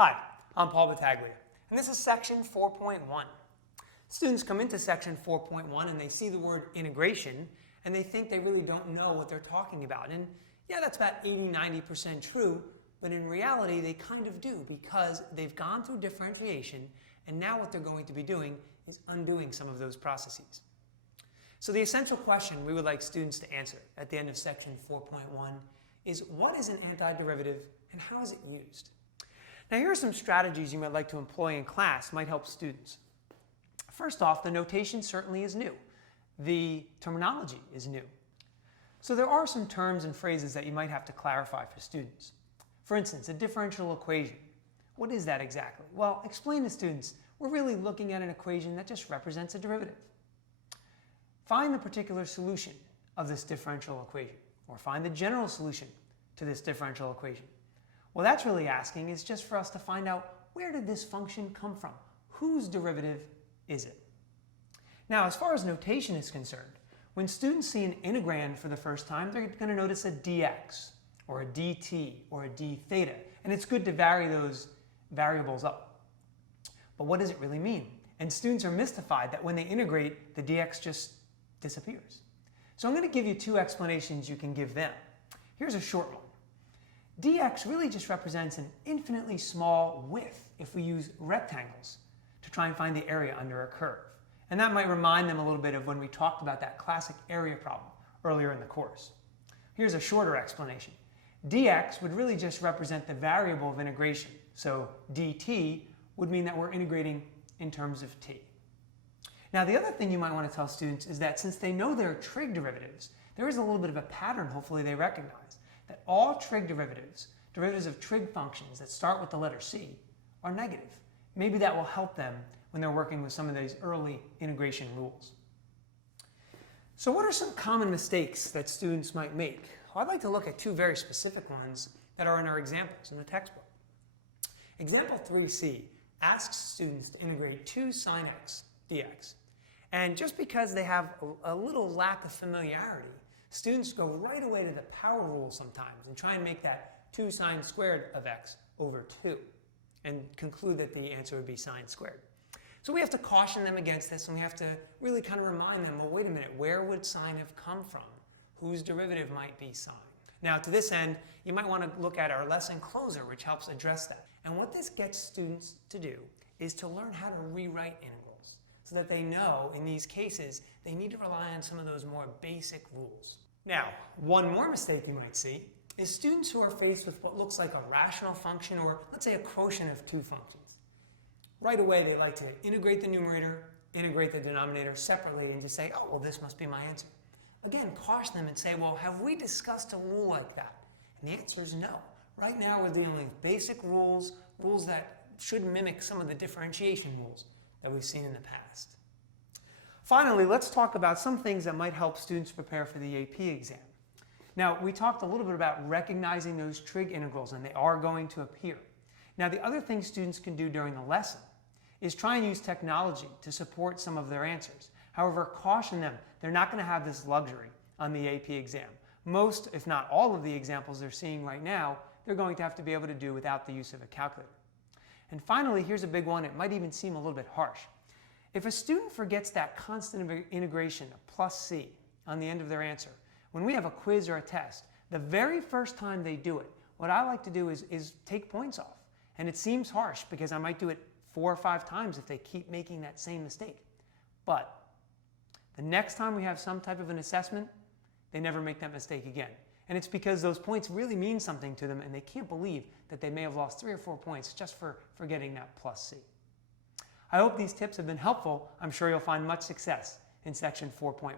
Hi, I'm Paul Battaglia, and this is section 4.1. Students come into section 4.1 and they see the word integration, and they think they really don't know what they're talking about. And yeah, that's about 80–90% true, but in reality they kind of do, because they've gone through differentiation, and now what they're going to be doing is undoing some of those processes. So the essential question we would like students to answer at the end of section 4.1 is, what is an antiderivative and how is it used? Now, here are some strategies you might like to employ in class might help students. First off, the notation certainly is new. The terminology is new. So there are some terms and phrases that you might have to clarify for students. For instance, a differential equation. What is that exactly? Well, explain to students, we're really looking at an equation that just represents a derivative. Find the particular solution of this differential equation, or find the general solution to this differential equation. Well, that's really asking is just for us to find out, where did this function come from? Whose derivative is it? Now, as far as notation is concerned, when students see an integrand for the first time, they're going to notice a dx, or a dt, or a d theta, and it's good to vary those variables up. But what does it really mean? And students are mystified that when they integrate, the dx just disappears. So I'm going to give you two explanations you can give them. Here's a short one. Dx really just represents an infinitely small width if we use rectangles to try and find the area under a curve. And that might remind them a little bit of when we talked about that classic area problem earlier in the course. Here's a shorter explanation. Dx would really just represent the variable of integration. So dt would mean that we're integrating in terms of t. Now, the other thing you might want to tell students is that since they know they're trig derivatives, there is a little bit of a pattern hopefully they recognize, that all trig derivatives, derivatives of trig functions that start with the letter c, are negative. Maybe that will help them when they're working with some of these early integration rules. So what are some common mistakes that students might make? Well, I'd like to look at two very specific ones that are in our examples in the textbook. Example 3c asks students to integrate 2 sine x dx. And just because they have a little lack of familiarity, students go right away to the power rule sometimes and try and make that 2 sine squared of x over 2 and conclude that the answer would be sine squared. So we have to caution them against this, and we have to really kind of remind them, well, wait a minute, where would sine have come from? Whose derivative might be sine? Now, to this end, you might want to look at our lesson closer, which helps address that. And what this gets students to do is to learn how to rewrite integrals, so that they know, in these cases, they need to rely on some of those more basic rules. Now, one more mistake you might see is students who are faced with what looks like a rational function, or let's say a quotient of 2 functions. Right away, they like to integrate the numerator, integrate the denominator separately, and just say, oh, well, this must be my answer. Again, caution them and say, well, have we discussed a rule like that? And the answer is no. Right now, we're dealing with basic rules, rules that should mimic some of the differentiation rules that we've seen in the past. Finally, let's talk about some things that might help students prepare for the AP exam. Now, we talked a little bit about recognizing those trig integrals, and they are going to appear. Now, the other thing students can do during the lesson is try and use technology to support some of their answers. However, caution them, they're not going to have this luxury on the AP exam. Most, if not all of the examples they're seeing right now, they're going to have to be able to do without the use of a calculator. And finally, here's a big one. It might even seem a little bit harsh. If a student forgets that constant integration of plus c on the end of their answer, when we have a quiz or a test, the very first time they do it, what I like to do is take points off. And it seems harsh because I might do it 4 or 5 times if they keep making that same mistake. But the next time we have some type of an assessment, they never make that mistake again. And it's because those points really mean something to them, and they can't believe that they may have lost 3 or 4 points just for forgetting that plus c. I hope these tips have been helpful. I'm sure you'll find much success in section 4.1.